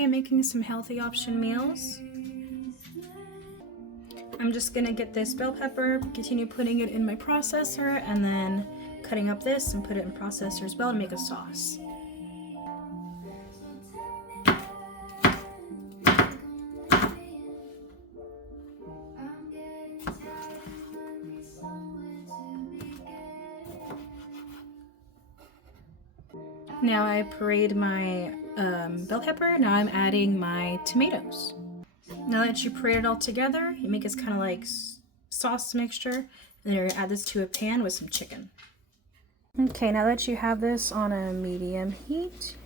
today I'm making some healthy option meals. I'm just gonna get this bell pepper, continue putting it in my processor, and then cutting up this and put it in processor as well to make a sauce. Now I pureed my bell pepper. Now I'm adding my tomatoes. Now that you puree it all together, you make this kind of like sauce mixture. And then you're gonna add this to a pan with some chicken. Okay, now that you have this on a medium heat,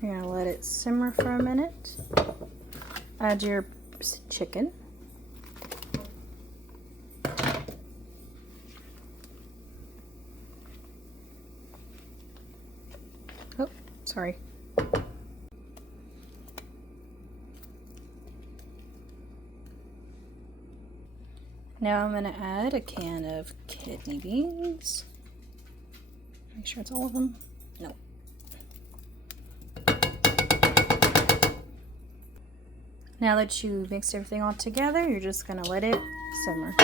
you're gonna let it simmer for a minute. Add your chicken. Oh, sorry. Now I'm going to add a can of kidney beans. Make sure it's all of them. No. Now that you mix everything all together, you're just going to let it simmer.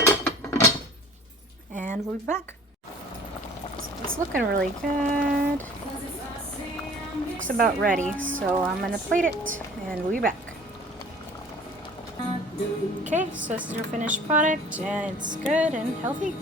And we'll be back. So it's looking really good. Looks about ready, so I'm going to plate it and we'll be back. Okay, so this is your finished product and it's good and healthy.